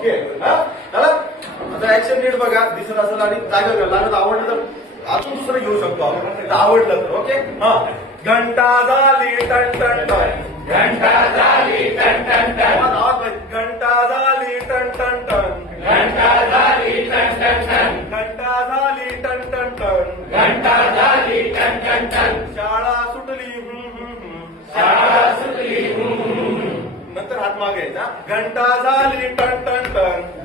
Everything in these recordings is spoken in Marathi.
ओके. हा? आता ऍक्शन नीट बघा. दिसत असेल आणि जागा लागत आवडलं तर अजून दुसरं घेऊ शकतो आपण. आवडलं तर ओके? हा. घंटा झाली टन टन टन. घंटा झाली टन टन टन. घंटा झाली टन टन टन. घंटा झाली टन टन टन. घंटा झाली टन टन टन. घंटा झाली टन टन टन. शाळा सुटली शाळा सुटली नंतर हात मागायचा घंटा झाली टन टन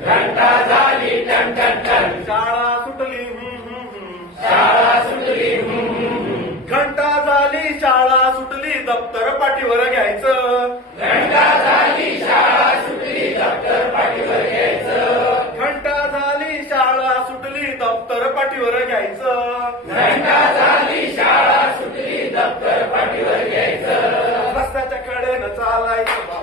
घंटा झाली टन टन टन. शाळा सुटली. शाळा सुटली घंटा झाली शाळा सुटली दप्तर पाठीवर घ्यायचं. घंटा झाली शाळा सुटली दप्तर पाठीवर घ्यायचं. घंटा झाली शाळा सुटली दप्तर पाठीवर घ्यायचं. घंटा झाली शाळा सुटली दप्तर पाठीवर घ्यायचं. रस्त्याच्या कडेनं चालायचं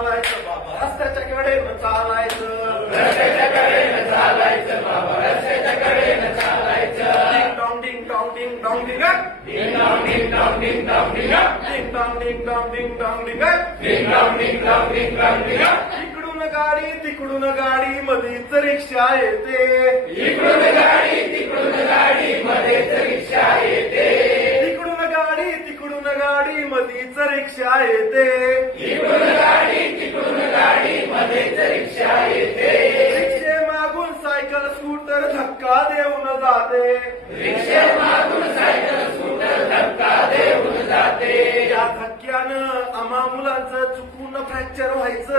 चालायचं बाबा रस्त्याच्या कडेनं चालायचं रस्त्याच्या कडेनं चालायचं बाबा रस्त्याच्या कडेनं चालायचं ding dong ding dong ding dong ding ding dong ding dong ding dong ding ding dong ding dong ding dong ding ding dong ding dong ding dong ding इकडून गाडी तिकडून गाडी मधीच रिक्षा येते इकडून गाडी तिकडून गाडी मध्येच रिक्षा येते तिकडून गाडी तिकडून गाडी मधीच रिक्षा येते आम्हा मुलांचं चुकून फ्रॅक्चर व्हायचं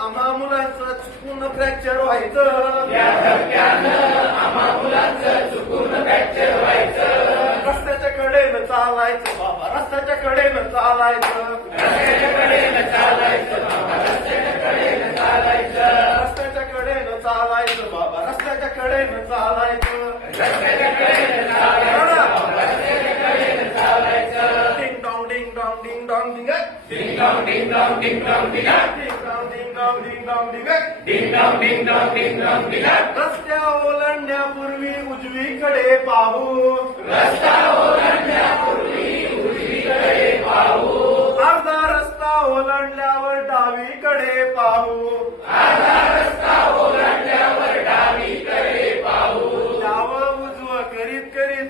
आम्हा मुलांचं चुकून फ्रॅक्चर व्हायचं. चुकून धक्क्यानं आम्हा मुलांचं चुकून फ्रॅक्चर व्हायचं. रस्त्याच्या कडेनं चालायचं. बाबा रस्त्याच्या कडेनं चालायचं. रस्त्या ओलांडण्यापूर्वी उजवीकडे पाहू रस्ता ओलांडण्यापूर्वी उजवीकडे पाहू अर्धा रस्ता ओलांडल्यावर डावीकडे पाहू.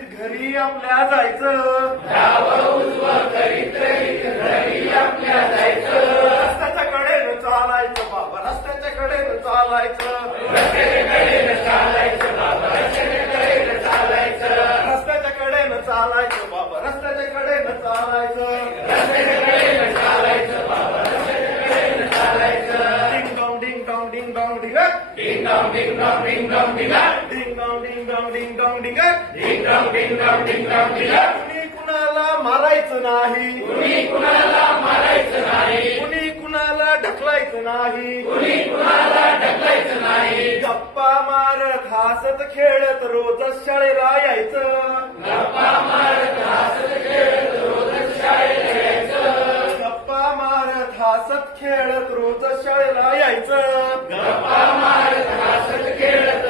करीत घरी आपल्या जायचं. डावं करीत घरी आपल्या जायचं रस्त्याच्या कडेनं चालायचं बाबा रस्त्याच्या कडेनं चालायचं. रस्त्याच्या कडेनं चालायचं बाबा रस्त्याच्या कडेनं चालायचं. Ding dong ding dong ding ding dong ding dong ding dong ding ding dong ding dong ding dong ding ding dong ding dong ding dong ding कुणी कुणाला मारायचं नाही. कुणी कुणाला मारायचं नाही. कुणी कुणाला ढकलायचं नाही. कुणी कुणाला ढकलायचं नाही. गप्पा मारत हसत खेळत रोजच शाळेला यायचं. हसत खेळत रोज शाळेला यायचं. गप्पा मारत हसत खेळत.